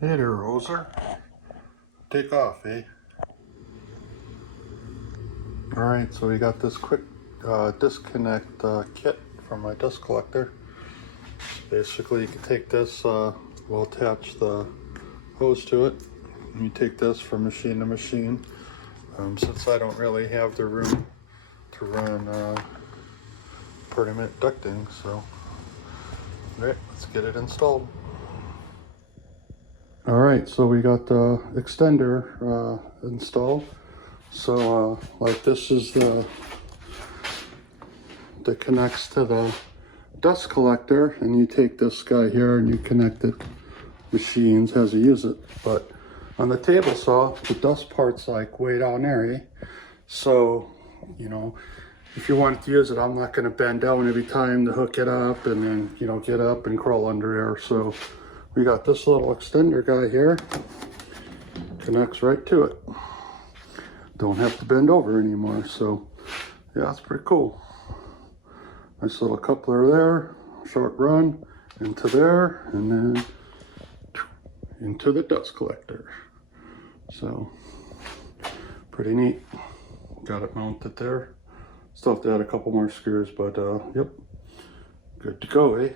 Hey there, Roser. Take off, eh? Alright, so we got this quick disconnect kit from my dust collector. Basically, you can take this, we'll attach the hose to it. And you take this from machine to machine. Since I don't really have the room to run permanent ducting, so alright, let's get it installed. Alright, so we got the extender installed. So like this is the that connects to the dust collector, and you take this guy here and you connect it machines as you use it. But on the table saw, the dust part's like way down there, eh? So, you know, if you want to use it, I'm not going to bend down every time to hook it up and then, you know, get up and crawl under there. So we got this little extender guy here, connects right to it. Don't have to bend over anymore. So yeah, that's pretty cool. Nice little coupler there, short run into there, and then into the dust collector. So pretty neat. Got it mounted there. Still have to add a couple more screws, but yep, good to go, eh?